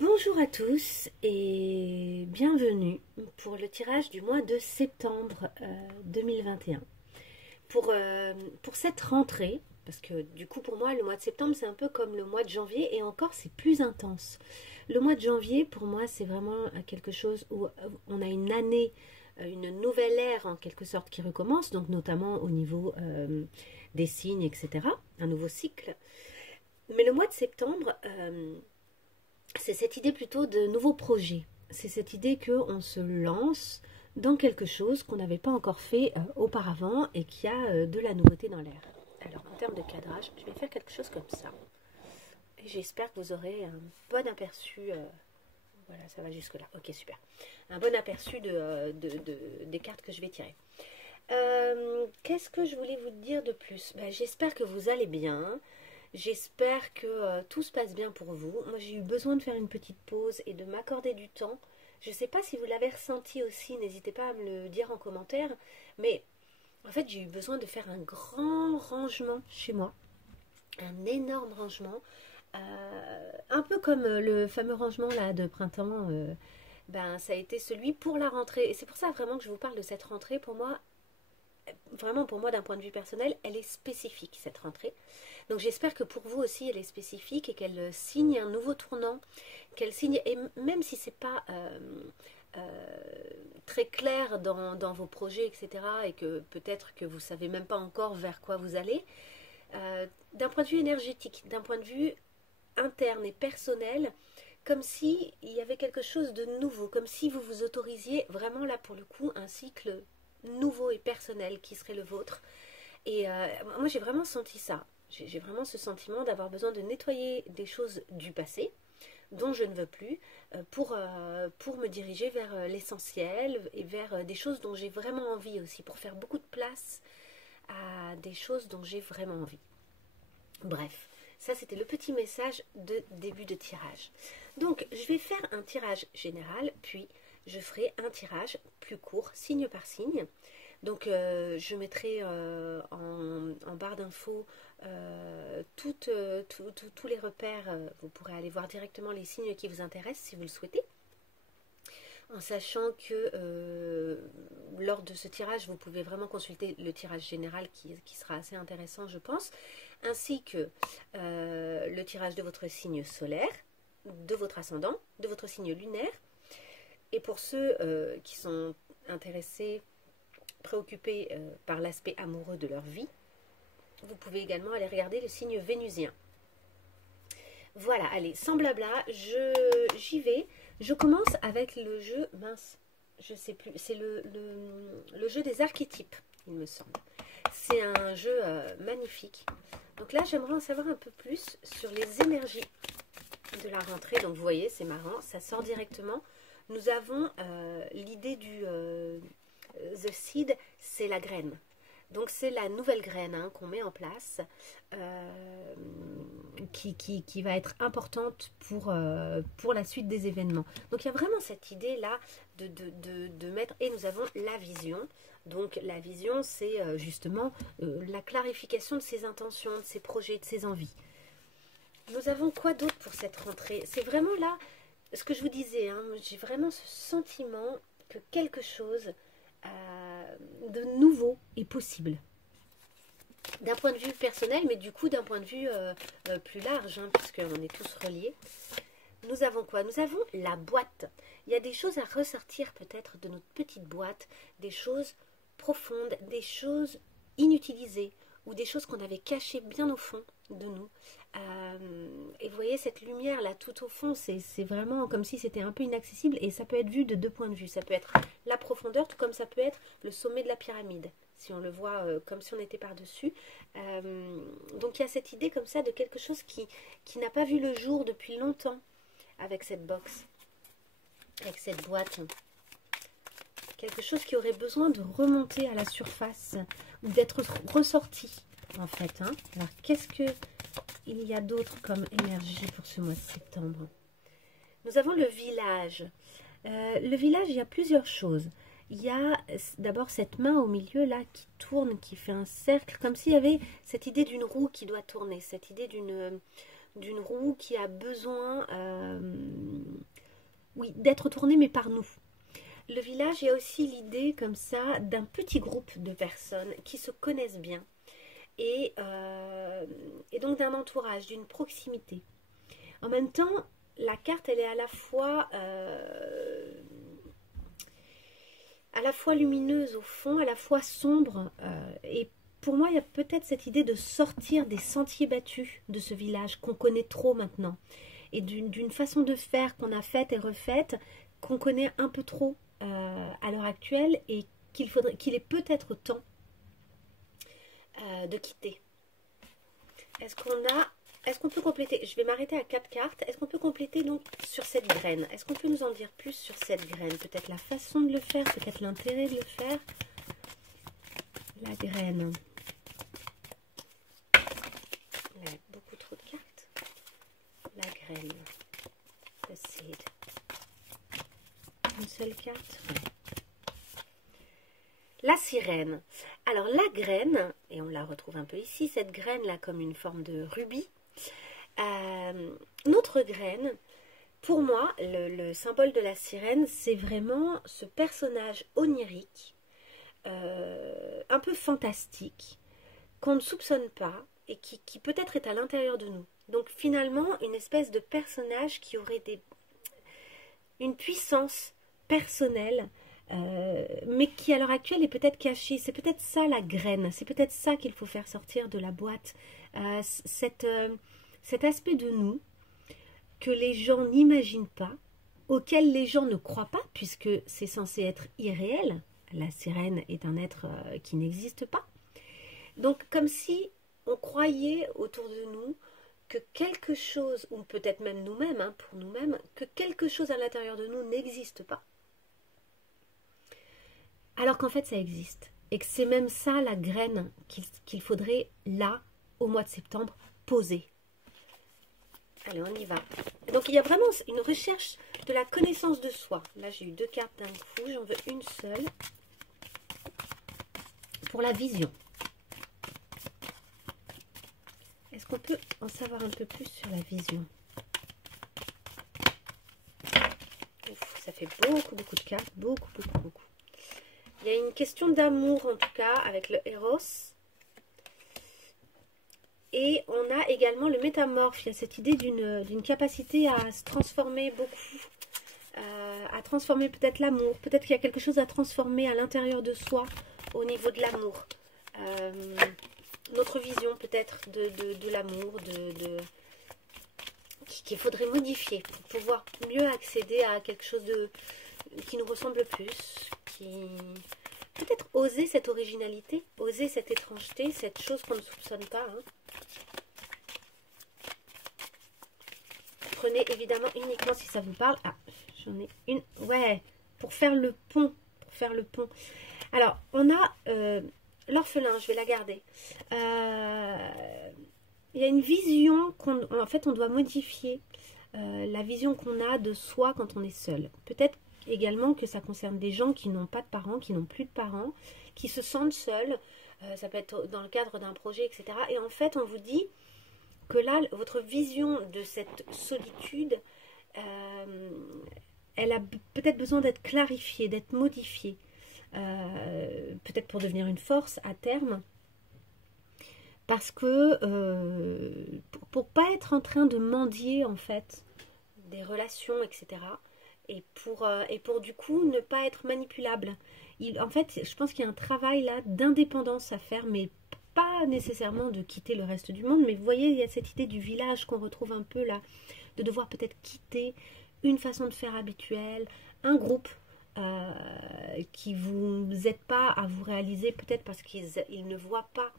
Bonjour à tous et bienvenue pour le tirage du mois de septembre 2021. Pour cette rentrée, parce que du coup pour moi le mois de septembre c'est un peu comme le mois de janvier et encore c'est plus intense. Le mois de janvier pour moi c'est vraiment quelque chose où on a une année, une nouvelle ère en quelque sorte qui recommence, donc notamment au niveau des signes, etc. Un nouveau cycle. Mais le mois de septembre... c'est cette idée plutôt de nouveaux projets. C'est cette idée qu'on se lance dans quelque chose qu'on n'avait pas encore fait auparavant et qui a de la nouveauté dans l'air. Alors, en termes de cadrage, je vais faire quelque chose comme ça. Et j'espère que vous aurez un bon aperçu. Voilà, ça va jusque-là. Ok, super. Un bon aperçu des cartes que je vais tirer. Qu'est-ce que je voulais vous dire de plus? J'espère que vous allez bien. J'espère que tout se passe bien pour vous. Moi, j'ai eu besoin de faire une petite pause et de m'accorder du temps. Je ne sais pas si vous l'avez ressenti aussi, n'hésitez pas à me le dire en commentaire. Mais en fait, j'ai eu besoin de faire un grand rangement chez moi. Un énorme rangement. Un peu comme le fameux rangement là de printemps. Ça a été celui pour la rentrée. Et c'est pour ça vraiment que je vous parle de cette rentrée. Pour moi, vraiment pour moi d'un point de vue personnel, elle est spécifique cette rentrée. Donc j'espère que pour vous aussi elle est spécifique et qu'elle signe un nouveau tournant, qu'elle signe, et même si c'est pas très clair dans vos projets, etc., et que peut-être que vous savez même pas encore vers quoi vous allez, d'un point de vue énergétique, d'un point de vue interne et personnel, comme si il y avait quelque chose de nouveau, comme si vous vous autorisiez vraiment là pour le coup un cycle nouveau et personnel qui serait le vôtre. Et moi j'ai vraiment senti ça. J'ai vraiment ce sentiment d'avoir besoin de nettoyer des choses du passé dont je ne veux plus pour me diriger vers l'essentiel et vers des choses dont j'ai vraiment envie aussi, pour faire beaucoup de place à des choses dont j'ai vraiment envie. Bref, ça c'était le petit message de début de tirage. Donc je vais faire un tirage général, puis je ferai un tirage plus court, signe par signe. Donc je mettrai en barre d'infos tous les repères. Vous pourrez aller voir directement les signes qui vous intéressent si vous le souhaitez. En sachant que lors de ce tirage, vous pouvez vraiment consulter le tirage général qui sera assez intéressant, je pense, ainsi que le tirage de votre signe solaire, de votre ascendant, de votre signe lunaire. Et pour ceux qui sont intéressés, préoccupés par l'aspect amoureux de leur vie, vous pouvez également aller regarder le signe vénusien. Voilà, allez, sans blabla, j'y vais. Je commence avec le jeu, mince, je sais plus, c'est le jeu des archétypes, il me semble. C'est un jeu magnifique. Donc là, j'aimerais en savoir un peu plus sur les énergies de la rentrée. Donc vous voyez, c'est marrant, ça sort directement. Nous avons l'idée du The Seed, c'est la graine. Donc c'est la nouvelle graine qu'on met en place qui va être importante pour la suite des événements. Donc il y a vraiment cette idée là de mettre, et nous avons la vision. Donc la vision c'est justement la clarification de ses intentions, de ses projets, de ses envies. Nous avons quoi d'autre pour cette rentrée? C'est vraiment là ce que je vous disais, j'ai vraiment ce sentiment que quelque chose de nouveau est possible. D'un point de vue personnel, mais du coup d'un point de vue plus large, puisqu'on est tous reliés. Nous avons quoi? Nous avons la boîte. Il y a des choses à ressortir peut-être de notre petite boîte, des choses profondes, des choses inutilisées, ou des choses qu'on avait cachées bien au fond de nous. Et vous voyez cette lumière là tout au fond, c'est vraiment comme si c'était un peu inaccessible, et ça peut être vu de deux points de vue. Ça peut être la profondeur, tout comme ça peut être le sommet de la pyramide, si on le voit comme si on était par-dessus. Donc il y a cette idée comme ça de quelque chose qui n'a pas vu le jour depuis longtemps avec cette box, avec cette boîte. Quelque chose qui aurait besoin de remonter à la surface ou d'être ressorti en fait. Alors qu'est-ce que il y a d'autre comme énergie pour ce mois de septembre? Nous avons le village. Le village, il y a plusieurs choses. Il y a d'abord cette main au milieu là qui tourne, qui fait un cercle, comme s'il y avait cette idée d'une roue qui doit tourner, cette idée d'une roue qui a besoin oui, d'être tourné, mais par nous. Le village, il y a aussi l'idée comme ça d'un petit groupe de personnes qui se connaissent bien et donc d'un entourage, d'une proximité. En même temps, la carte, elle est à la fois lumineuse au fond, à la fois sombre. Et pour moi, il y a peut-être cette idée de sortir des sentiers battus de ce village qu'on connaît trop maintenant. Et d'une façon de faire qu'on a faite et refaite, qu'on connaît un peu trop à l'heure actuelle et qu'il est peut-être temps de quitter. Est-ce qu'on peut compléter? Je vais m'arrêter à 4 cartes. Est-ce qu'on peut compléter donc sur cette graine? Est-ce qu'on peut nous en dire plus sur cette graine? Peut-être la façon de le faire, peut-être l'intérêt de le faire. La graine. Il y a beaucoup trop de cartes. La graine. The seed. Une seule carte. La sirène. Alors la graine, et on la retrouve un peu ici, cette graine là comme une forme de rubis. Notre graine, pour moi, le symbole de la sirène, c'est vraiment ce personnage onirique, un peu fantastique, qu'on ne soupçonne pas et qui peut-être est à l'intérieur de nous. Donc finalement, une espèce de personnage qui aurait une puissance personnelle, mais qui à l'heure actuelle est peut-être cachée. C'est peut-être ça la graine, c'est peut-être ça qu'il faut faire sortir de la boîte. Cet aspect de nous que les gens n'imaginent pas, auquel les gens ne croient pas, puisque c'est censé être irréel. La sirène est un être qui n'existe pas. Donc comme si on croyait autour de nous que quelque chose, ou peut-être même nous-mêmes, hein, pour nous-mêmes, que quelque chose à l'intérieur de nous n'existe pas. Alors qu'en fait ça existe. Et que c'est même ça la graine qu'il faudrait là, au mois de septembre, poser. Allez, on y va. Donc, il y a vraiment une recherche de la connaissance de soi. Là, j'ai eu 2 cartes d'un coup. J'en veux une seule. Pour la vision. Est-ce qu'on peut en savoir un peu plus sur la vision? Ouf, ça fait beaucoup de cartes. Beaucoup. Il y a une question d'amour, en tout cas, avec le Eros. Et on a également le métamorphe. Il y a cette idée d'une capacité à se transformer beaucoup, à transformer peut-être l'amour. Peut-être qu'il y a quelque chose à transformer à l'intérieur de soi au niveau de l'amour. Notre vision peut-être de l'amour, qu'il faudrait modifier pour pouvoir mieux accéder à quelque chose qui nous ressemble plus, peut-être oser cette originalité, oser cette étrangeté, cette chose qu'on ne soupçonne pas. Hein. Prenez évidemment uniquement si ça vous parle. Ah, j'en ai une. Ouais, pour faire le pont. Alors, on a l'orphelin, je vais la garder. Il y a une vision en fait, on doit modifier la vision qu'on a de soi quand on est seul. Peut-être également que ça concerne des gens qui n'ont pas de parents, qui n'ont plus de parents, qui se sentent seuls. Ça peut être dans le cadre d'un projet, etc. Et en fait, on vous dit que là, votre vision de cette solitude, elle a peut-être besoin d'être clarifiée, d'être modifiée. Peut-être pour devenir une force à terme. Parce que pour pas être en train de mendier, en fait, des relations, etc. Et pour du coup ne pas être manipulable. En fait, je pense qu'il y a un travail là d'indépendance à faire, mais pas nécessairement de quitter le reste du monde. Mais vous voyez, il y a cette idée du village qu'on retrouve un peu là, de devoir peut-être quitter une façon de faire habituelle, un groupe qui vous aide pas à vous réaliser, peut-être parce qu'ils ne voient pas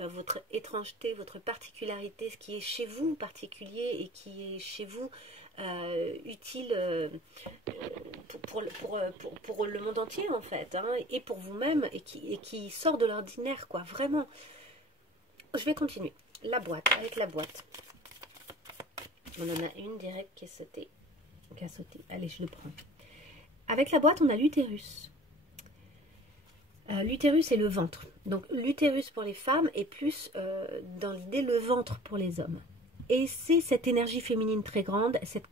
votre étrangeté, votre particularité, ce qui est chez vous particulier et qui est chez vous utile pour le monde entier en fait, hein, et pour vous-même, et qui sort de l'ordinaire, quoi, vraiment. Je vais continuer. La boîte, avec la boîte. On en a une direct qui a sauté. Allez, je le prends. Avec la boîte, on a l'utérus. L'utérus est le ventre. Donc l'utérus pour les femmes est plus dans l'idée le ventre pour les hommes. Et c'est cette énergie féminine très grande, cette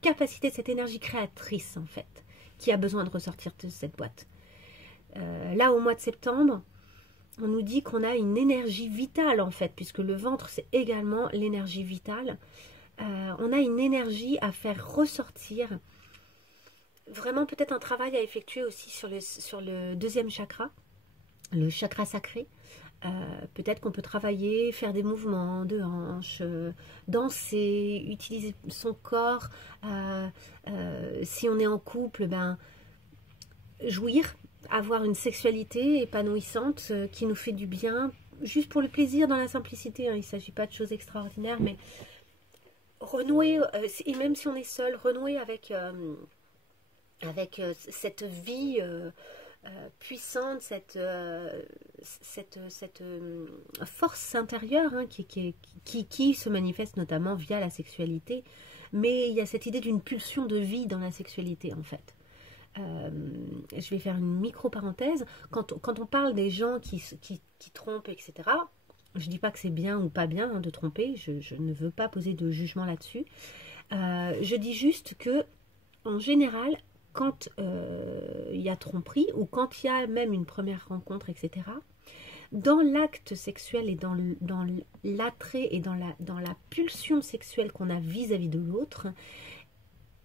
capacité, cette énergie créatrice en fait, qui a besoin de ressortir de cette boîte. Là, au mois de septembre, on nous dit qu'on a une énergie vitale en fait, puisque le ventre c'est également l'énergie vitale. On a une énergie à faire ressortir. Vraiment peut-être un travail à effectuer aussi sur le deuxième chakra, le chakra sacré. Peut-être qu'on peut travailler, faire des mouvements de hanches, danser, utiliser son corps. Si on est en couple, ben, jouir, avoir une sexualité épanouissante qui nous fait du bien, juste pour le plaisir, dans la simplicité. Hein. Il ne s'agit pas de choses extraordinaires, mais renouer, et même si on est seul, renouer avec cette vie puissante, cette force intérieure hein, qui se manifeste notamment via la sexualité. Mais il y a cette idée d'une pulsion de vie dans la sexualité en fait. Je vais faire une micro-parenthèse. Quand on parle des gens qui trompent, etc., je ne dis pas que c'est bien ou pas bien hein, de tromper, je ne veux pas poser de jugement là-dessus. Je dis juste que, en général, quand il y a tromperie ou quand il y a même une première rencontre, etc., dans l'acte sexuel et dans l'attrait et dans la pulsion sexuelle qu'on a vis-à-vis de l'autre,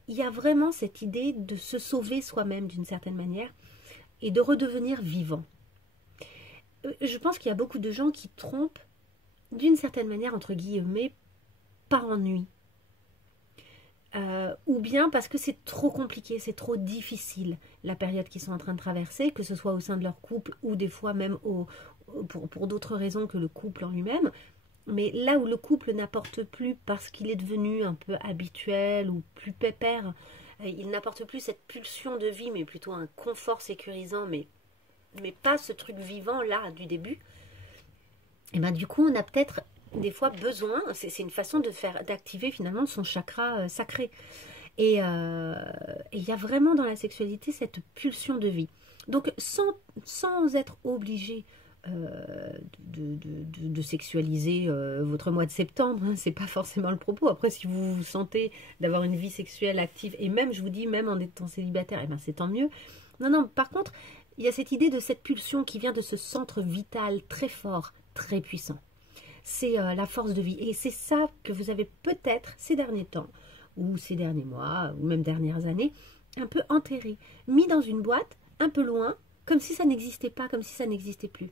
il y a vraiment cette idée de se sauver soi-même d'une certaine manière et de redevenir vivant. Je pense qu'il y a beaucoup de gens qui trompent d'une certaine manière, entre guillemets, par ennui. Ou bien parce que c'est trop compliqué, c'est trop difficile la période qu'ils sont en train de traverser, que ce soit au sein de leur couple ou des fois même pour d'autres raisons que le couple en lui-même. Mais là où le couple n'apporte plus parce qu'il est devenu un peu habituel ou plus pépère, il n'apporte plus cette pulsion de vie, mais plutôt un confort sécurisant, mais pas ce truc vivant là du début. Et ben du coup, on a peut-être des fois besoin, c'est une façon d'activer finalement son chakra sacré. Et il y a vraiment dans la sexualité cette pulsion de vie. Donc sans être obligé de sexualiser votre mois de septembre, hein, c'est pas forcément le propos. Après, si vous vous sentez d'avoir une vie sexuelle active, et même, je vous dis, même en étant célibataire, eh ben, c'est tant mieux. Non, par contre, il y a cette idée de cette pulsion qui vient de ce centre vital très fort, très puissant. C'est la force de vie. Et c'est ça que vous avez peut-être ces derniers temps, ou ces derniers mois, ou même dernières années, un peu enterré, mis dans une boîte, un peu loin, comme si ça n'existait pas, comme si ça n'existait plus.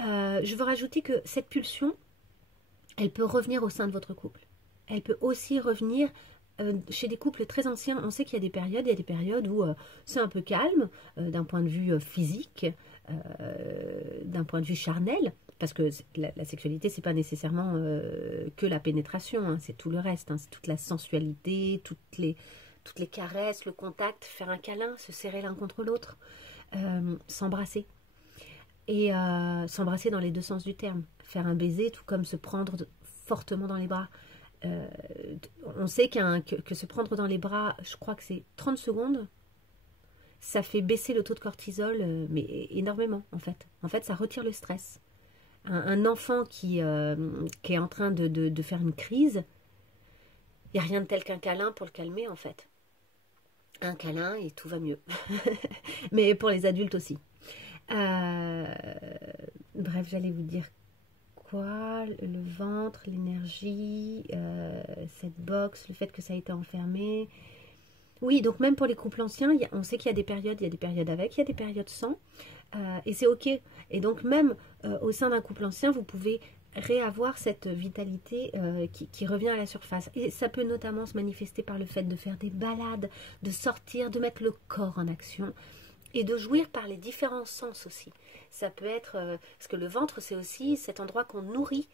Je veux rajouter que cette pulsion, elle peut revenir au sein de votre couple. Elle peut aussi revenir chez des couples très anciens. On sait qu'il y a des périodes où c'est un peu calme, d'un point de vue physique, d'un point de vue charnel, parce que la sexualité, c'est pas nécessairement que la pénétration, hein, c'est tout le reste, hein, c'est toute la sensualité, toutes les caresses, le contact, faire un câlin, se serrer l'un contre l'autre, s'embrasser. Et s'embrasser dans les deux sens du terme. Faire un baiser, tout comme se prendre fortement dans les bras. On sait que se prendre dans les bras, je crois que c'est 30 secondes, ça fait baisser le taux de cortisol, mais énormément, en fait. En fait, ça retire le stress. Un enfant qui est en train de faire une crise, il n'y a rien de tel qu'un câlin pour le calmer, en fait. Un câlin et tout va mieux. Mais pour les adultes aussi. Bref, j'allais vous dire quoi, le ventre, l'énergie, cette box, le fait que ça a été enfermé. Oui, donc même pour les couples anciens, on sait qu'il y a des périodes avec, il y a des périodes sans, et c'est ok. Et donc même au sein d'un couple ancien, vous pouvez réavoir cette vitalité qui revient à la surface. Et ça peut notamment se manifester par le fait de faire des balades, de sortir, de mettre le corps en action. Et de jouir par les différents sens aussi. Ça peut être, parce que le ventre, c'est aussi cet endroit qu'on nourrit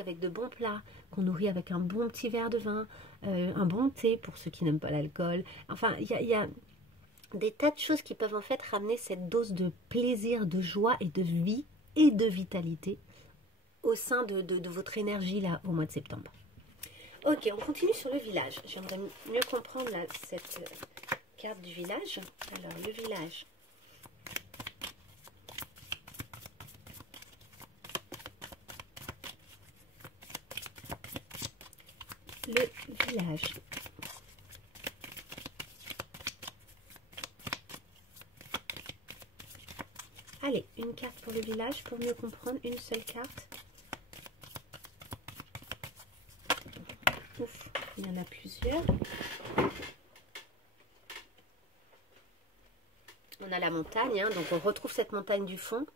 avec de bons plats, qu'on nourrit avec un bon petit verre de vin, un bon thé pour ceux qui n'aiment pas l'alcool. Enfin, il y a des tas de choses qui peuvent en fait ramener cette dose de plaisir, de joie et de vie et de vitalité au sein de votre énergie là au mois de septembre. Ok, on continue sur le village. J'aimerais mieux comprendre là, cette carte du village. Alors, le village. Le village. Allez, une carte pour le village, pour mieux comprendre, une seule carte. Ouf, il y en a plusieurs. On a la montagne, hein, donc on retrouve cette montagne du fond.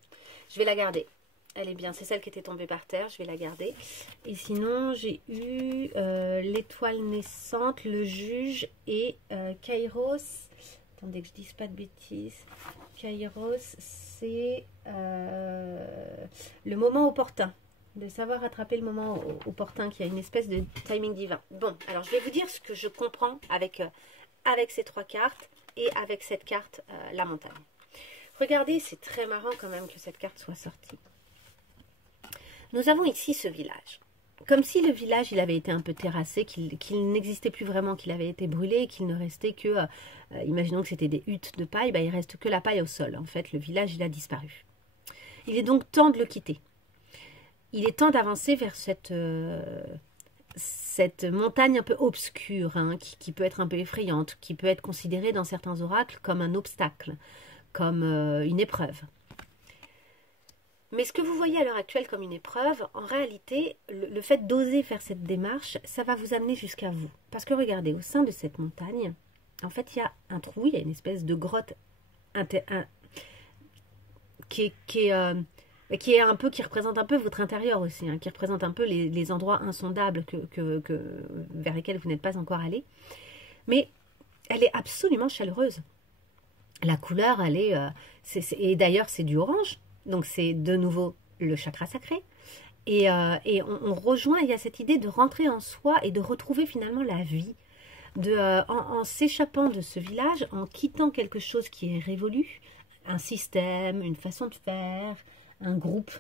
Je vais la garder. Elle est bien, c'est celle qui était tombée par terre, je vais la garder. Et sinon, j'ai eu l'étoile naissante, le juge et Kairos. Attendez que je dise pas de bêtises. Kairos, c'est le moment opportun. De savoir attraper le moment opportun, qui a une espèce de timing divin. Bon, alors je vais vous dire ce que je comprends avec ces 3 cartes et avec cette carte, la montagne. Regardez, c'est très marrant quand même que cette carte soit sortie. Nous avons ici ce village. Comme si le village, il avait été un peu terrassé, qu'il n'existait plus vraiment, qu'il avait été brûlé et qu'il ne restait que, imaginons que c'était des huttes de paille, il ne reste que la paille au sol. En fait, le village, il a disparu. Il est donc temps de le quitter. Il est temps d'avancer vers cette montagne un peu obscure, hein, qui peut être un peu effrayante, qui peut être considérée dans certains oracles comme un obstacle, comme une épreuve. Mais ce que vous voyez à l'heure actuelle comme une épreuve, en réalité, le fait d'oser faire cette démarche, ça va vous amener jusqu'à vous. Parce que regardez, au sein de cette montagne, en fait, il y a un trou, il y a une espèce de grotte qui représente un peu votre intérieur aussi, hein, qui représente un peu les endroits insondables vers lesquels vous n'êtes pas encore allé. Mais elle est absolument chaleureuse. La couleur, elle est... et d'ailleurs, c'est du orange. Donc, c'est de nouveau le chakra sacré. Et on rejoint, il y a cette idée de rentrer en soi et de retrouver finalement la vie. En s'échappant de ce village, en quittant quelque chose qui est révolu, un système, une façon de faire, un groupe.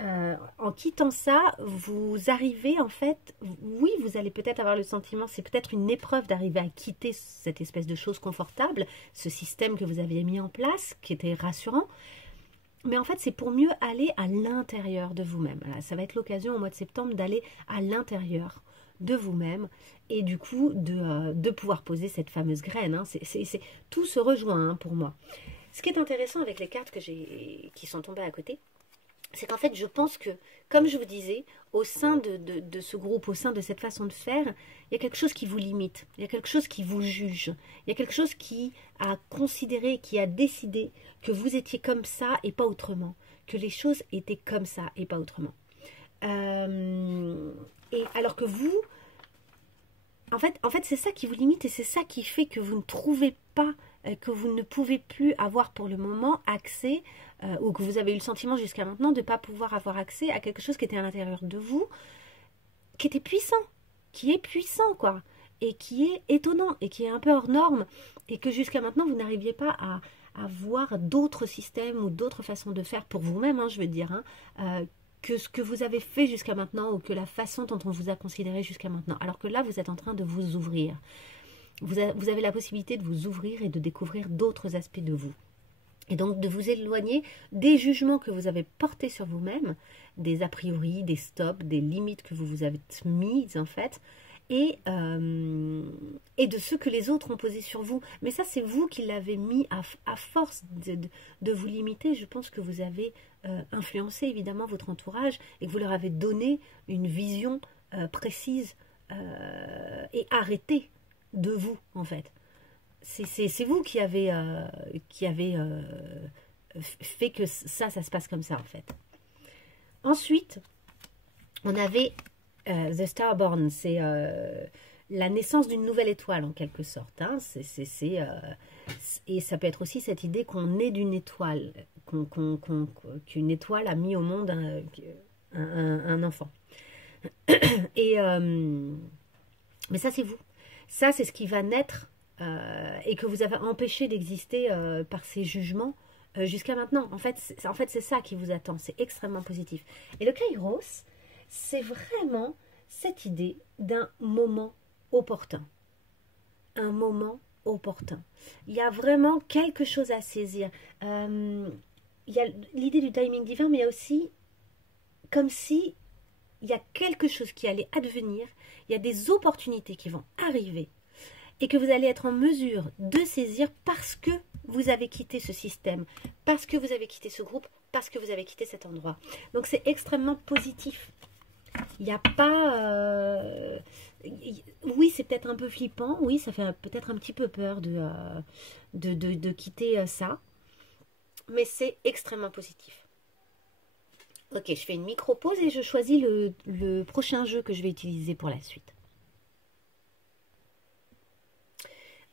En quittant ça, vous arrivez en fait, oui, vous allez peut-être avoir le sentiment, c'est peut-être une épreuve d'arriver à quitter cette espèce de chose confortable, ce système que vous aviez mis en place, qui était rassurant. Mais en fait, c'est pour mieux aller à l'intérieur de vous-même. Voilà, ça va être l'occasion au mois de septembre d'aller à l'intérieur de vous-même et du coup de pouvoir poser cette fameuse graine. Hein. Tout se rejoint, hein, pour moi. Ce qui est intéressant avec les cartes qui sont tombées à côté, c'est qu'en fait, je pense que, comme je vous disais, au sein de ce groupe, au sein de cette façon de faire, il y a quelque chose qui vous limite, il y a quelque chose qui vous juge, il y a quelque chose qui a considéré, qui a décidé que vous étiez comme ça et pas autrement, que les choses étaient comme ça et pas autrement. Et alors que vous, en fait c'est ça qui vous limite et c'est ça qui fait que vous ne trouvez pas, que vous ne pouvez plus avoir pour le moment accès, ou que vous avez eu le sentiment jusqu'à maintenant de ne pas pouvoir avoir accès à quelque chose qui était à l'intérieur de vous, qui était puissant, qui est puissant, quoi, et qui est étonnant, et qui est un peu hors norme, et que jusqu'à maintenant, vous n'arriviez pas à voir d'autres systèmes ou d'autres façons de faire pour vous-même, hein, je veux dire, hein, que ce que vous avez fait jusqu'à maintenant, ou que la façon dont on vous a considéré jusqu'à maintenant. Alors que là, vous êtes en train de vous ouvrir. Vous avez la possibilité de vous ouvrir et de découvrir d'autres aspects de vous. Et donc de vous éloigner des jugements que vous avez portés sur vous-même, des a priori, des stops, des limites que vous vous avez mises en fait, et de ceux que les autres ont posés sur vous. Mais ça, c'est vous qui l'avez mis à force de vous limiter. Je pense que vous avez influencé évidemment votre entourage et que vous leur avez donné une vision précise et arrêtée de vous en fait. C'est vous qui avez fait que ça se passe comme ça en fait. Ensuite, on avait The Starborn, c'est la naissance d'une nouvelle étoile en quelque sorte. Hein. Et ça peut être aussi cette idée qu'on est d'une étoile, qu'une étoile a mis au monde un enfant. Mais ça c'est vous. Ça c'est ce qui va naître et que vous avez empêché d'exister par ces jugements jusqu'à maintenant. En fait, c'est ça qui vous attend. C'est extrêmement positif. Et le Kairos, c'est vraiment cette idée d'un moment opportun. Un moment opportun. Il y a vraiment quelque chose à saisir. Il y a l'idée du timing divin, mais il y a aussi comme si il y a quelque chose qui allait advenir. Il y a des opportunités qui vont arriver et que vous allez être en mesure de saisir parce que vous avez quitté ce système, parce que vous avez quitté ce groupe, parce que vous avez quitté cet endroit. Donc c'est extrêmement positif. Il n'y a pas... oui, c'est peut-être un peu flippant, oui, ça fait peut-être un petit peu peur de quitter ça, mais c'est extrêmement positif. Ok, je fais une micro-pause et je choisis le prochain jeu que je vais utiliser pour la suite.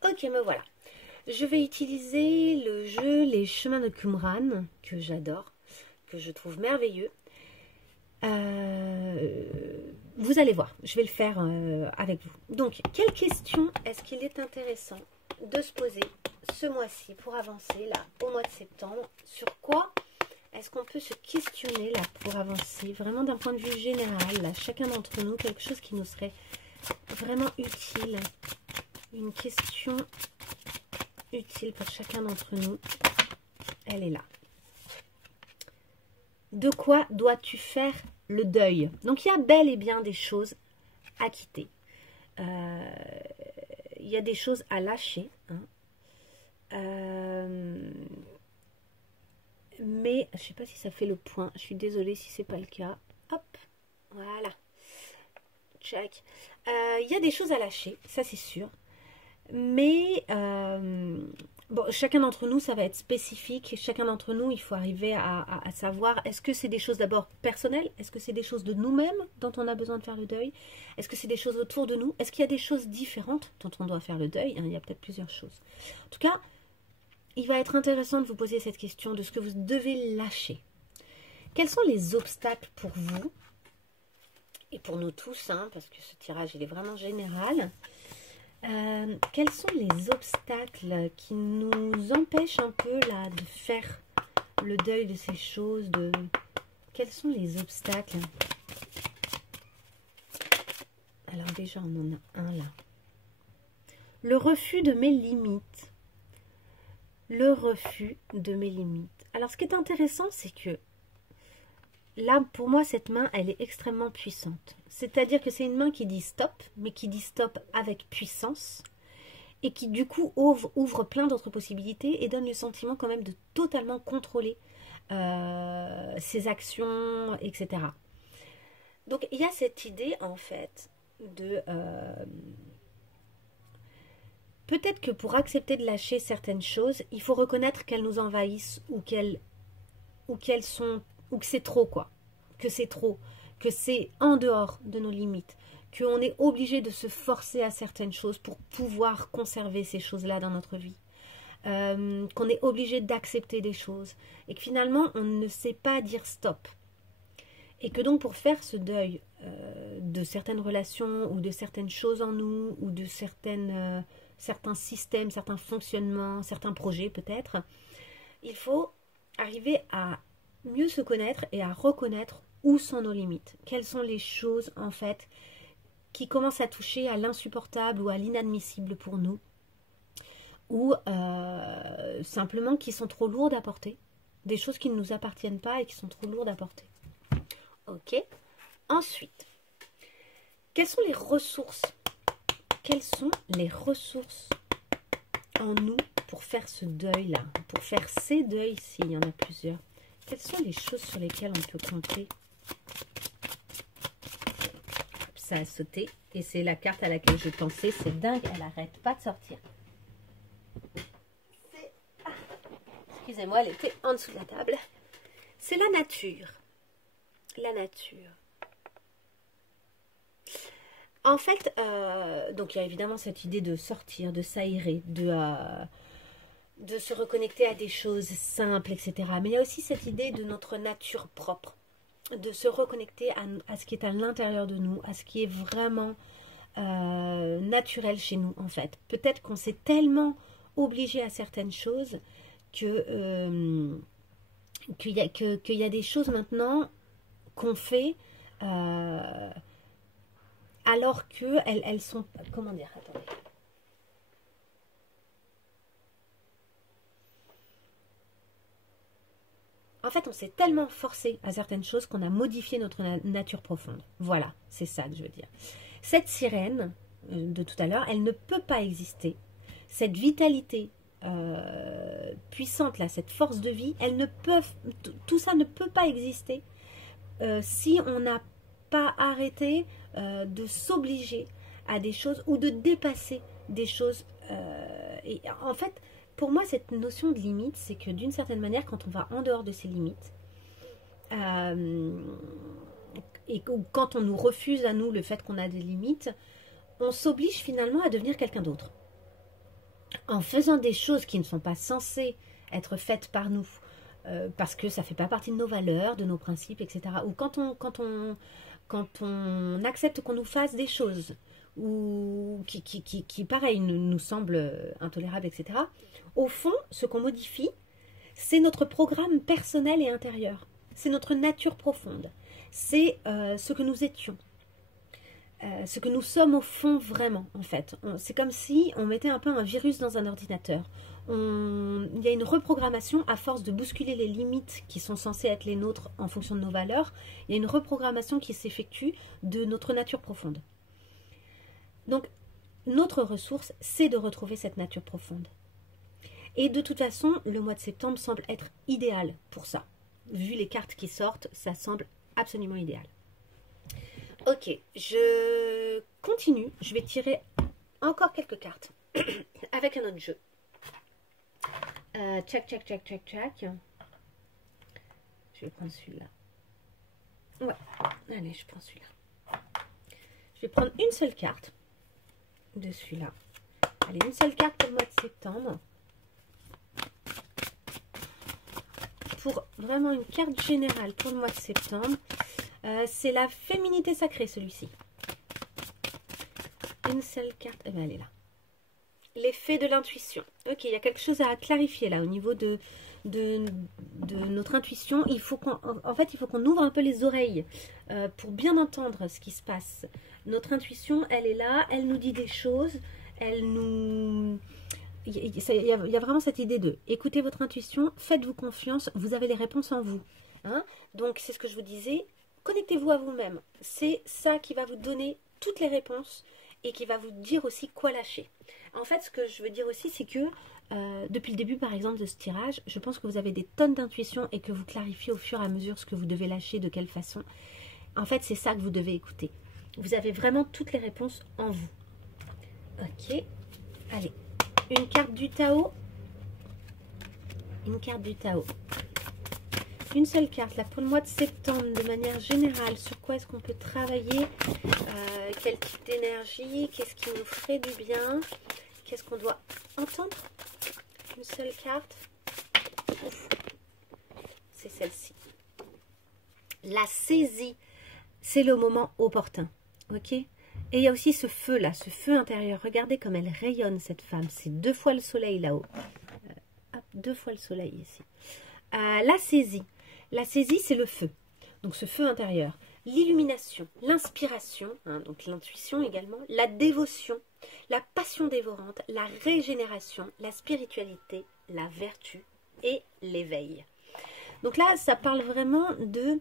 Ok, me voilà. Je vais utiliser le jeu Les Chemins de Qumran, que j'adore, que je trouve merveilleux. Vous allez voir, je vais le faire avec vous. Donc, quelle question est-ce qu'il est intéressant de se poser ce mois-ci pour avancer là au mois de septembre? Sur quoi est-ce qu'on peut se questionner là pour avancer vraiment d'un point de vue général, là, chacun d'entre nous, quelque chose qui nous serait vraiment utile, une question utile pour chacun d'entre nous, elle est là. De quoi dois-tu faire le deuil? Donc il y a bel et bien des choses à quitter. Il y a des choses à lâcher. Hein. Mais je ne sais pas si ça fait le point. Je suis désolée si ce n'est pas le cas. Hop, voilà. Check. Il y a des choses à lâcher, ça c'est sûr. Mais bon, chacun d'entre nous, ça va être spécifique. Chacun d'entre nous, il faut arriver à savoir, est-ce que c'est des choses d'abord personnelles? Est-ce que c'est des choses de nous-mêmes dont on a besoin de faire le deuil? Est-ce que c'est des choses autour de nous? Est-ce qu'il y a des choses différentes dont on doit faire le deuil? Il y a peut-être plusieurs choses. En tout cas, il va être intéressant de vous poser cette question de ce que vous devez lâcher. Quels sont les obstacles pour vous? Et pour nous tous, hein, parce que ce tirage, il est vraiment général. Quels sont les obstacles qui nous empêchent un peu là de faire le deuil de ces choses, quels sont les obstacles? Alors déjà on en a un là. Le refus de mes limites. Le refus de mes limites. Alors ce qui est intéressant, c'est que là, pour moi, cette main, elle est extrêmement puissante. C'est-à-dire que c'est une main qui dit stop, mais qui dit stop avec puissance, et qui, du coup, ouvre plein d'autres possibilités et donne le sentiment quand même de totalement contrôler ses actions, etc. Donc, il y a cette idée, en fait, de... peut-être que pour accepter de lâcher certaines choses, il faut reconnaître qu'elles nous envahissent ou qu'elles sont... ou que c'est trop, quoi, que c'est trop, que c'est en dehors de nos limites, qu'on est obligé de se forcer à certaines choses pour pouvoir conserver ces choses-là dans notre vie, qu'on est obligé d'accepter des choses, et que finalement, on ne sait pas dire stop. Et que donc, pour faire ce deuil de certaines relations, ou de certaines choses en nous, ou de certains systèmes, certains fonctionnements, certains projets peut-être, il faut arriver à mieux se connaître et à reconnaître où sont nos limites. Quelles sont les choses, en fait, qui commencent à toucher à l'insupportable ou à l'inadmissible pour nous, ou simplement qui sont trop lourdes à porter, des choses qui ne nous appartiennent pas et qui sont trop lourdes à porter. Ok. Ensuite, quelles sont les ressources? Quelles sont les ressources en nous pour faire ce deuil-là, pour faire ces deuils s'il y en a plusieurs? Quelles sont les choses sur lesquelles on peut compter? Ça a sauté et c'est la carte à laquelle je pensais. C'est dingue, elle n'arrête pas de sortir. Excusez-moi, elle était en dessous de la table. C'est la nature. La nature. En fait, donc il y a évidemment cette idée de sortir, de s'aérer, de se reconnecter à des choses simples, etc. Mais il y a aussi cette idée de notre nature propre, de se reconnecter à ce qui est à l'intérieur de nous, à ce qui est vraiment naturel chez nous, en fait. Peut-être qu'on s'est tellement obligé à certaines choses qu'il y a des choses maintenant qu'on fait alors qu'elles sont... Comment dire? Attendez. En fait, on s'est tellement forcé à certaines choses qu'on a modifié notre nature profonde. Voilà, c'est ça que je veux dire. Cette sirène de tout à l'heure, elle ne peut pas exister. Cette vitalité puissante, là, cette force de vie, elles ne peuvent, tout ça ne peut pas exister si on n'a pas arrêté de s'obliger à des choses ou de dépasser des choses. Et en fait, pour moi, cette notion de limite, c'est que d'une certaine manière, quand on va en dehors de ces limites, et quand on nous refuse à nous le fait qu'on a des limites, on s'oblige finalement à devenir quelqu'un d'autre. En faisant des choses qui ne sont pas censées être faites par nous, parce que ça ne fait pas partie de nos valeurs, de nos principes, etc. Ou quand on accepte qu'on nous fasse des choses ou qui pareil, nous semblent intolérables, etc. Au fond, ce qu'on modifie, c'est notre programme personnel et intérieur. C'est notre nature profonde. C'est ce que nous étions. Ce que nous sommes au fond vraiment, en fait. C'est comme si on mettait un peu un virus dans un ordinateur. Il y a une reprogrammation à force de bousculer les limites qui sont censées être les nôtres en fonction de nos valeurs. Il y a une reprogrammation qui s'effectue de notre nature profonde. Donc, notre ressource, c'est de retrouver cette nature profonde. Et de toute façon, le mois de septembre semble être idéal pour ça. Vu les cartes qui sortent, ça semble absolument idéal. Ok, je continue. Je vais tirer encore quelques cartes avec un autre jeu. Tchac. Je vais prendre celui-là. Ouais, allez, je prends celui-là. Je vais prendre une seule carte de celui-là. Allez, une seule carte pour le mois de septembre. Pour vraiment une carte générale pour le mois de septembre. C'est la féminité sacrée, celui-ci. Une seule carte. Eh bien, elle est là. L'effet de l'intuition. Ok, il y a quelque chose à clarifier là au niveau de notre intuition. Il faut qu'on ouvre un peu les oreilles pour bien entendre ce qui se passe. Notre intuition, elle est là, elle nous dit des choses, elle nous... Il y a vraiment cette idée de écoutez votre intuition, faites-vous confiance, vous avez les réponses en vous. Hein? Donc, c'est ce que je vous disais, connectez-vous à vous-même. C'est ça qui va vous donner toutes les réponses et qui va vous dire aussi quoi lâcher. En fait, ce que je veux dire aussi, c'est que depuis le début, par exemple, de ce tirage, je pense que vous avez des tonnes d'intuition et que vous clarifiez au fur et à mesure ce que vous devez lâcher, de quelle façon. En fait, c'est ça que vous devez écouter. Vous avez vraiment toutes les réponses en vous. Ok, allez. Une carte du Tao. Une carte du Tao. Une seule carte là pour le mois de septembre de manière générale. Sur quoi est-ce qu'on peut travailler? Quel type d'énergie? Qu'est-ce qui nous ferait du bien? Qu'est-ce qu'on doit entendre? Une seule carte. C'est celle-ci. La saisie. C'est le moment opportun. Ok? Et il y a aussi ce feu là, ce feu intérieur. Regardez comme elle rayonne cette femme. C'est 2 fois le soleil là-haut. 2 fois le soleil ici. La saisie. La saisie, c'est le feu. Donc ce feu intérieur. L'illumination, l'inspiration, hein, donc l'intuition également, la dévotion, la passion dévorante, la régénération, la spiritualité, la vertu et l'éveil. Donc là, ça parle vraiment de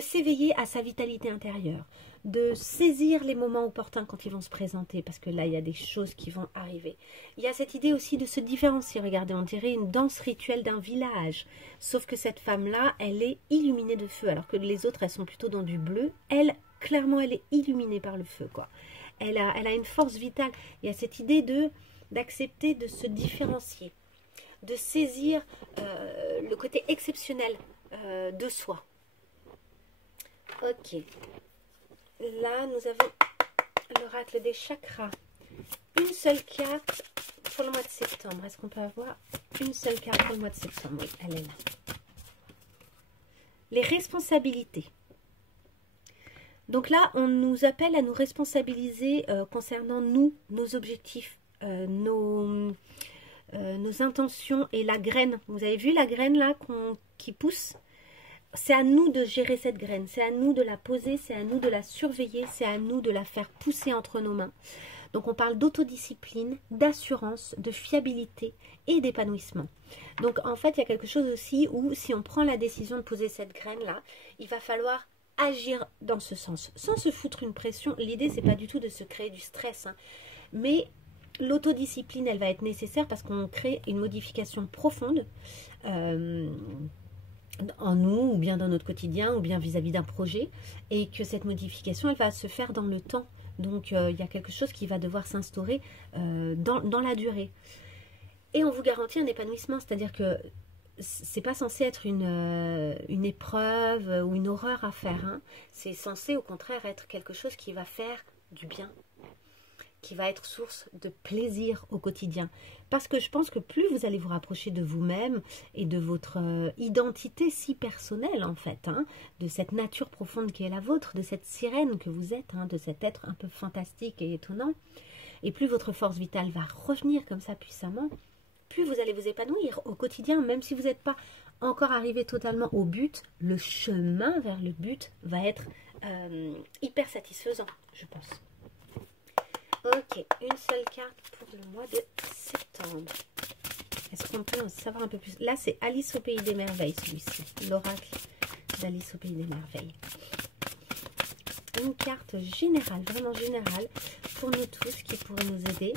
s'éveiller à sa vitalité intérieure, de saisir les moments opportuns quand ils vont se présenter, parce que là, il y a des choses qui vont arriver. Il y a cette idée aussi de se différencier. Regardez, on dirait une danse rituelle d'un village, sauf que cette femme-là, elle est illuminée de feu, alors que les autres, elles sont plutôt dans du bleu. Elle, clairement, elle est illuminée par le feu, quoi. Elle a une force vitale. Il y a cette idée d'accepter de se différencier, de saisir le côté exceptionnel de soi. Ok. Là, nous avons l'oracle des chakras. Une seule carte pour le mois de septembre. Est-ce qu'on peut avoir une seule carte pour le mois de septembre? Oui, elle est là. Les responsabilités. Donc là, on nous appelle à nous responsabiliser concernant nous, nos objectifs, nos intentions et la graine. Vous avez vu la graine là qui pousse? C'est à nous de gérer cette graine, c'est à nous de la poser, c'est à nous de la surveiller, c'est à nous de la faire pousser entre nos mains. Donc on parle d'autodiscipline, d'assurance, de fiabilité et d'épanouissement. Donc en fait, il y a quelque chose aussi où si on prend la décision de poser cette graine-là, il va falloir agir dans ce sens, sans se foutre une pression. L'idée, c'est pas du tout de se créer du stress, hein, mais L'autodiscipline, elle va être nécessaire parce qu'on crée une modification profonde en nous, ou bien dans notre quotidien, ou bien vis-à-vis d'un projet, et que cette modification, elle va se faire dans le temps. Donc, il y a quelque chose qui va devoir s'instaurer dans la durée. Et on vous garantit un épanouissement, c'est-à-dire que c'est pas censé être une épreuve ou une horreur à faire. Hein. C'est censé, au contraire, être quelque chose qui va faire du bien, qui va être source de plaisir au quotidien. Parce que je pense que plus vous allez vous rapprocher de vous-même et de votre identité si personnelle, en fait, hein, de cette nature profonde qui est la vôtre, de cette sirène que vous êtes, hein, de cet être un peu fantastique et étonnant, et plus votre force vitale va revenir comme ça puissamment, plus vous allez vous épanouir au quotidien, même si vous n'êtes pas encore arrivé totalement au but, le chemin vers le but va être hyper satisfaisant, je pense. Ok, une seule carte pour le mois de septembre. Est-ce qu'on peut en savoir un peu plus? Là, c'est Alice au Pays des Merveilles, celui-ci. L'oracle d'Alice au Pays des Merveilles. Une carte générale, vraiment générale, pour nous tous, qui pourrait nous aider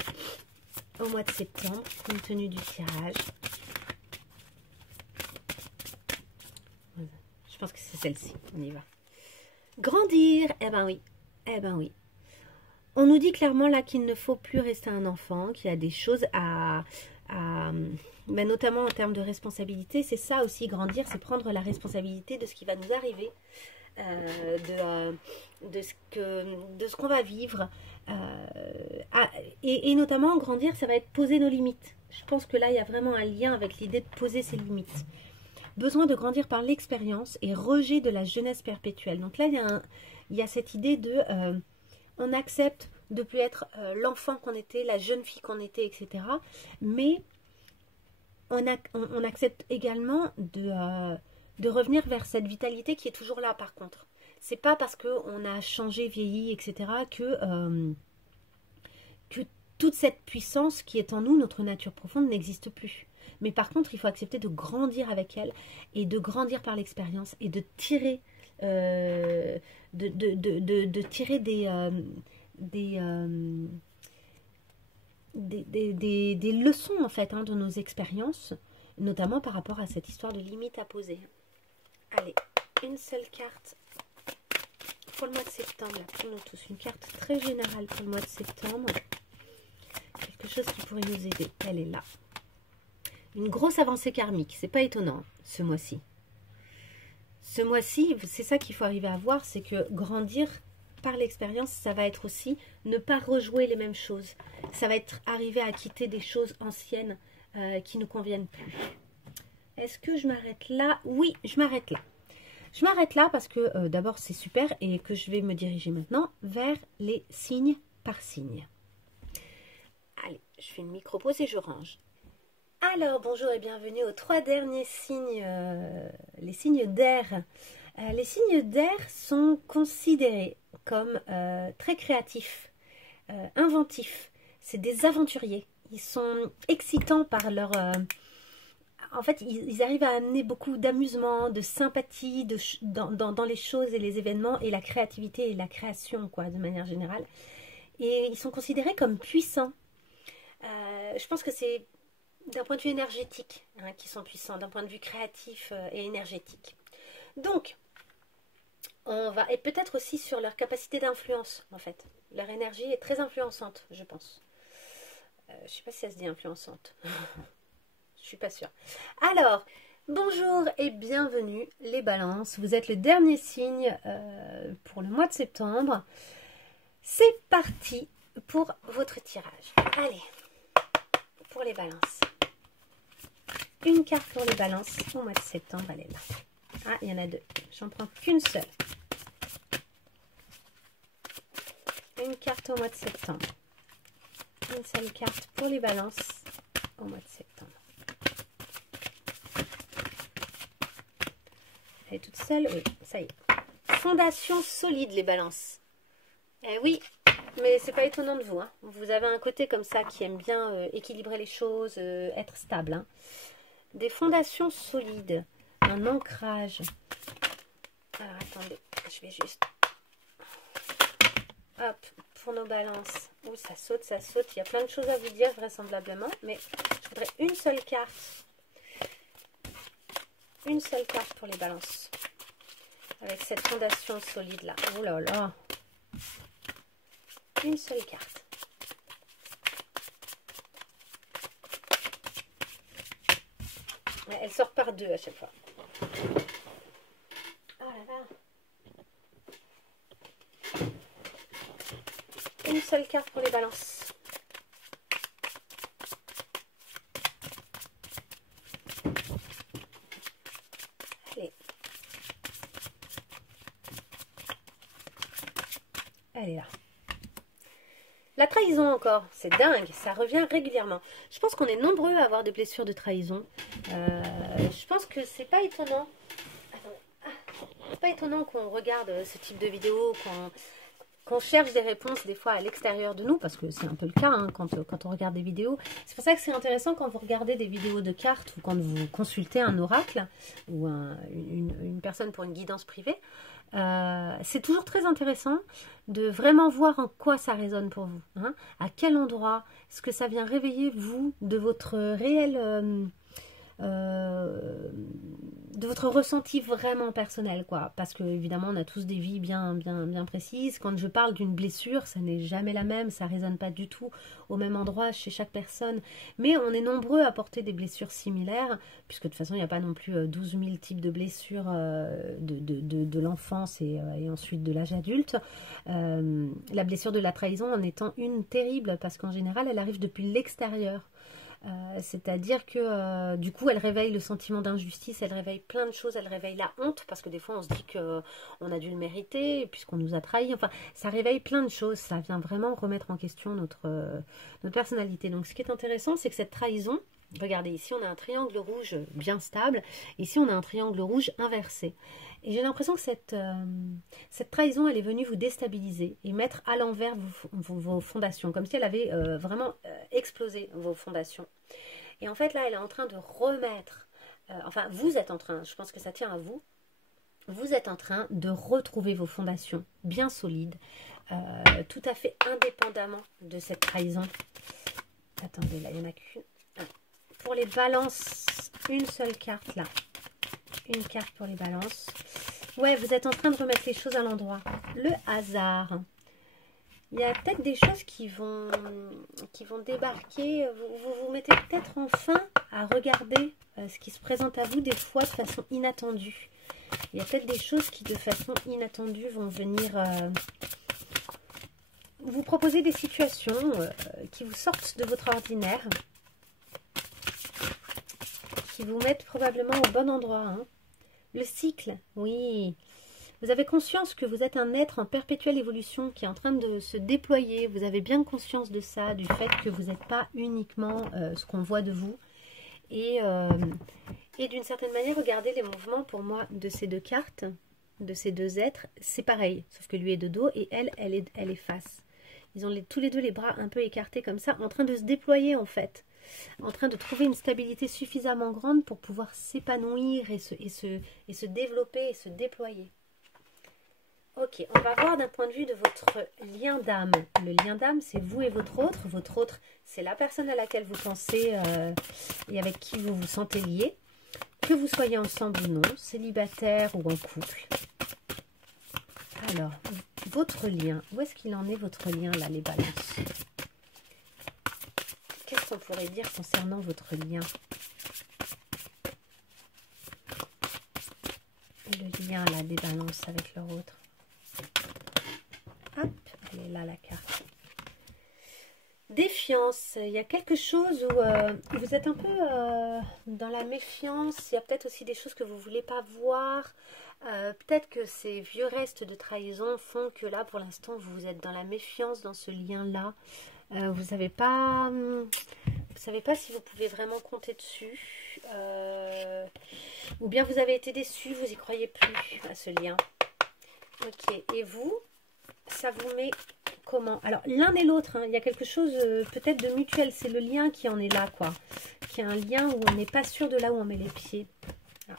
au mois de septembre, compte tenu du tirage. Je pense que c'est celle-ci. On y va. Grandir. Eh ben oui. Eh ben oui. On nous dit clairement là qu'il ne faut plus rester un enfant, qu'il y a des choses mais notamment en termes de responsabilité. C'est ça aussi, grandir, c'est prendre la responsabilité de ce qui va nous arriver, de ce qu'on va vivre. Et notamment, grandir, ça va être poser nos limites. Je pense que là, il y a vraiment un lien avec l'idée de poser ses limites. Besoin de grandir par l'expérience et rejet de la jeunesse perpétuelle. Donc là, il y a cette idée de... on accepte de ne plus être l'enfant qu'on était, la jeune fille qu'on était, etc. Mais on accepte également de revenir vers cette vitalité qui est toujours là, par contre. C'est pas parce qu'on a changé, vieilli, etc. que toute cette puissance qui est en nous, notre nature profonde, n'existe plus. Mais par contre, il faut accepter de grandir avec elle et de grandir par l'expérience et de tirer, tirer des leçons en fait, hein, de nos expériences, notamment par rapport à cette histoire de limite à poser. Allez, une seule carte pour le mois de septembre, là, pour nous tous. Une carte très générale pour le mois de septembre. Quelque chose qui pourrait nous aider. Elle est là. Une grosse avancée karmique. C'est pas étonnant, ce mois-ci. Ce mois-ci, c'est ça qu'il faut arriver à voir, c'est que grandir par l'expérience, ça va être aussi ne pas rejouer les mêmes choses. Ça va être arriver à quitter des choses anciennes qui ne conviennent plus. Est-ce que je m'arrête là? Oui, je m'arrête là. Je m'arrête là parce que d'abord c'est super et que je vais me diriger maintenant vers les signes par signe. Allez, je fais une micro-pause et je range. Alors, bonjour et bienvenue aux 3 derniers signes, les signes d'air. Les signes d'air sont considérés comme très créatifs, inventifs. C'est des aventuriers. Ils sont excitants par leur... en fait, ils arrivent à amener beaucoup d'amusement, de sympathie dans les choses et les événements et la créativité et la création, quoi, de manière générale. Et ils sont considérés comme puissants. Je pense que c'est d'un point de vue énergétique qu'ils sont puissants, d'un point de vue créatif et énergétique. Donc, on va, et peut-être aussi sur leur capacité d'influence, en fait. Leur énergie est très influençante, je pense. Je ne sais pas si ça se dit influençante. Je suis pas sûre. Alors, bonjour et bienvenue les balances. Vous êtes le dernier signe pour le mois de septembre. C'est parti pour votre tirage. Allez, pour les balances. Une carte pour les balances au mois de septembre, elle est là. Ah, il y en a 2. J'en prends qu'une seule. Une carte au mois de septembre. Une seule carte pour les balances au mois de septembre. Elle est toute seule, oui, ça y est. Fondation solide, les balances. Eh oui, mais c'est pas étonnant de vous. Hein. Vous avez un côté comme ça qui aime bien équilibrer les choses, être stable. Hein. Des fondations solides, un ancrage. Alors attendez, je vais juste... hop, pour nos balances. Ouh, ça saute, ça saute. Il y a plein de choses à vous dire vraisemblablement, mais je voudrais une seule carte. Une seule carte pour les balances. Avec cette fondation solide là. Oh là là. Une seule carte. Ouais, elle sort par deux à chaque fois. Oh là là. Une seule carte pour les balances. Allez. Elle est là. La trahison encore, c'est dingue, ça revient régulièrement. Je pense qu'on est nombreux à avoir des blessures de trahison. Je pense que c'est pas étonnant. C'est pas étonnant qu'on regarde ce type de vidéo, qu'on cherche des réponses des fois à l'extérieur de nous, parce que c'est un peu le cas hein, quand on regarde des vidéos. C'est pour ça que c'est intéressant quand vous regardez des vidéos de cartes ou quand vous consultez un oracle ou une personne pour une guidance privée. C'est toujours très intéressant de vraiment voir en quoi ça résonne pour vous. Hein, à quel endroit est-ce que ça vient réveiller vous de votre réel... de votre ressenti vraiment personnel, quoi, parce que évidemment on a tous des vies bien précises. Quand je parle d'une blessure, ça n'est jamais la même, ça résonne pas du tout au même endroit chez chaque personne, mais on est nombreux à porter des blessures similaires, puisque de toute façon il n'y a pas non plus 12 000 types de blessures de l'enfance et ensuite de l'âge adulte. La blessure de la trahison en étant une terrible, parce qu'en général elle arrive depuis l'extérieur. C'est-à-dire que du coup elle réveille le sentiment d'injustice, elle réveille plein de choses, elle réveille la honte, parce que des fois on se dit qu'on a dû le mériter puisqu'on nous a trahis, enfin ça réveille plein de choses, ça vient vraiment remettre en question notre personnalité. Donc ce qui est intéressant, c'est que cette trahison, regardez ici on a un triangle rouge bien stable, ici on a un triangle rouge inversé. Et j'ai l'impression que cette trahison, elle est venue vous déstabiliser et mettre à l'envers vos fondations, comme si elle avait vraiment explosé vos fondations. Et en fait, là, elle est en train de remettre, enfin, vous êtes en train, je pense que ça tient à vous, vous êtes en train de retrouver vos fondations bien solides, tout à fait indépendamment de cette trahison. Attendez, là, il n'y en a qu'une. Pour les balances, une seule carte, là. Une carte pour les balances. Ouais, vous êtes en train de remettre les choses à l'endroit. Le hasard. Il y a peut-être des choses qui vont débarquer. Vous mettez peut-être enfin à regarder ce qui se présente à vous des fois de façon inattendue. Il y a peut-être des choses qui de façon inattendue vont venir vous proposer des situations qui vous sortent de votre ordinaire. Qui vous mettent probablement au bon endroit. Hein. Le cycle, oui. Vous avez conscience que vous êtes un être en perpétuelle évolution qui est en train de se déployer. Vous avez bien conscience de ça, du fait que vous n'êtes pas uniquement ce qu'on voit de vous. Et d'une certaine manière, regardez les mouvements pour moi de ces deux cartes, de ces deux êtres. C'est pareil, sauf que lui est de dos et elle est face. Ils ont tous les deux les bras un peu écartés comme ça, en train de se déployer en fait. En train de trouver une stabilité suffisamment grande pour pouvoir s'épanouir et se développer et se déployer. Ok, on va voir d'un point de vue de votre lien d'âme. Le lien d'âme, c'est vous et votre autre. Votre autre, c'est la personne à laquelle vous pensez et avec qui vous vous sentez lié. Que vous soyez ensemble ou non, célibataire ou en couple. Alors, votre lien, où est-ce qu'il en est votre lien là, les balances ? Qu'est-ce qu'on pourrait dire concernant votre lien? Le lien là des balances avec leur autre. Hop, elle est là la carte. Défiance. Il y a quelque chose où vous êtes un peu dans la méfiance. Il y a peut-être aussi des choses que vous ne voulez pas voir. Peut-être que ces vieux restes de trahison font que là, pour l'instant, vous êtes dans la méfiance dans ce lien-là. Vous savez pas si vous pouvez vraiment compter dessus. Ou bien vous avez été déçu, vous n'y croyez plus à ce lien. Ok, et vous, ça vous met comment? Alors, l'un et l'autre, hein, il y a quelque chose peut-être de mutuel. C'est le lien qui en est là, quoi. Qui est un lien où on n'est pas sûr de là où on met les pieds. Alors.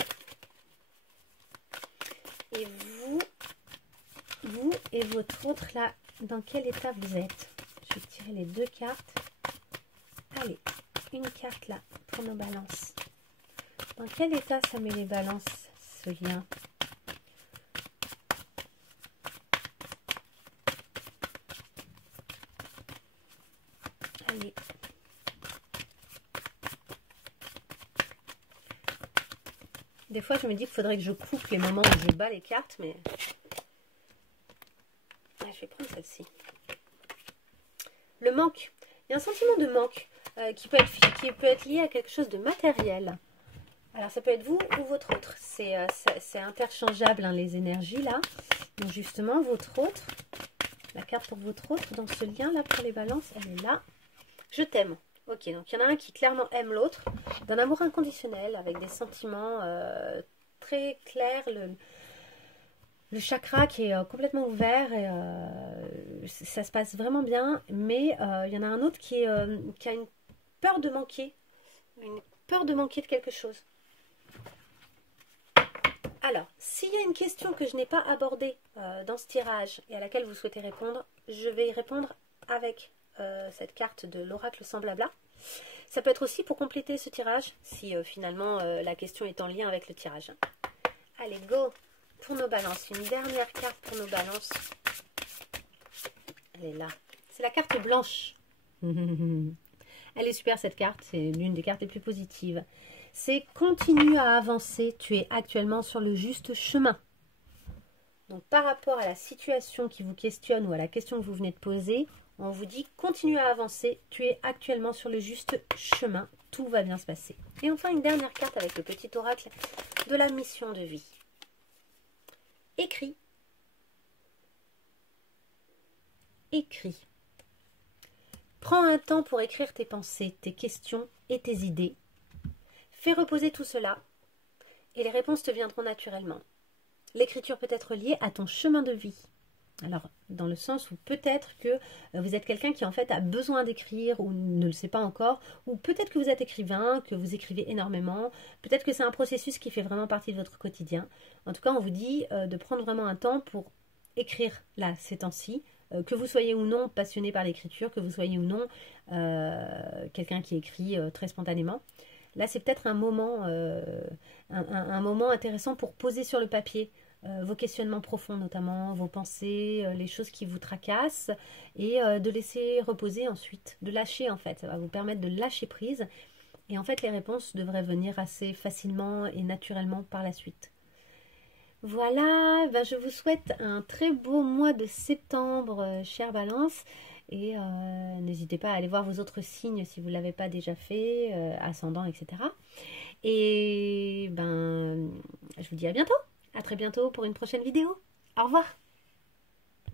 Et vous et votre autre, là, dans quel état vous êtes. Je vais tirer les 2 cartes. Allez, une carte là pour nos balances. Dans quel état ça met les balances, ce lien? Allez. Des fois, je me dis qu'il faudrait que je coupe les moments où je bats les cartes, mais... Ah, je vais prendre celle-ci. Le manque. Il y a un sentiment de manque qui peut être lié à quelque chose de matériel. Alors, ça peut être vous ou votre autre. C'est interchangeable, hein, les énergies, là. Donc, justement, votre autre, la carte pour votre autre, dans ce lien-là, pour les balances, elle est là. Je t'aime. Ok, donc il y en a un qui clairement aime l'autre, d'un amour inconditionnel, avec des sentiments très clairs, le chakra qui est complètement ouvert, et ça se passe vraiment bien, mais il y en a un autre qui a une peur de manquer, de quelque chose. Alors, s'il y a une question que je n'ai pas abordée dans ce tirage et à laquelle vous souhaitez répondre, je vais y répondre avec cette carte de l'oracle sans blabla. Ça peut être aussi pour compléter ce tirage, si finalement la question est en lien avec le tirage. Allez, go pour nos balances. Une dernière carte pour nos balances. Elle est là. C'est la carte blanche. Elle est super cette carte, c'est l'une des cartes les plus positives. C'est continue à avancer, tu es actuellement sur le juste chemin. Donc par rapport à la situation qui vous questionne ou à la question que vous venez de poser, on vous dit continue à avancer, tu es actuellement sur le juste chemin, tout va bien se passer. Et enfin une dernière carte avec le petit oracle de la mission de vie. Écris. Écris. Prends un temps pour écrire tes pensées, tes questions et tes idées. Fais reposer tout cela et les réponses te viendront naturellement. L'écriture peut être liée à ton chemin de vie. Alors, dans le sens où peut-être que vous êtes quelqu'un qui en fait a besoin d'écrire ou ne le sait pas encore, ou peut-être que vous êtes écrivain, que vous écrivez énormément, peut-être que c'est un processus qui fait vraiment partie de votre quotidien. En tout cas, on vous dit de prendre vraiment un temps pour écrire là, ces temps-ci, que vous soyez ou non passionné par l'écriture, que vous soyez ou non quelqu'un qui écrit très spontanément. Là, c'est peut-être un moment intéressant pour poser sur le papier vos questionnements profonds, notamment vos pensées, les choses qui vous tracassent, et de laisser reposer ensuite, de lâcher en fait. Ça va vous permettre de lâcher prise, et en fait les réponses devraient venir assez facilement et naturellement par la suite. Voilà, ben je vous souhaite un très beau mois de septembre, chère Balance. Et n'hésitez pas à aller voir vos autres signes si vous ne l'avez pas déjà fait, ascendant, etc. Et ben, je vous dis à bientôt. À très bientôt pour une prochaine vidéo. Au revoir.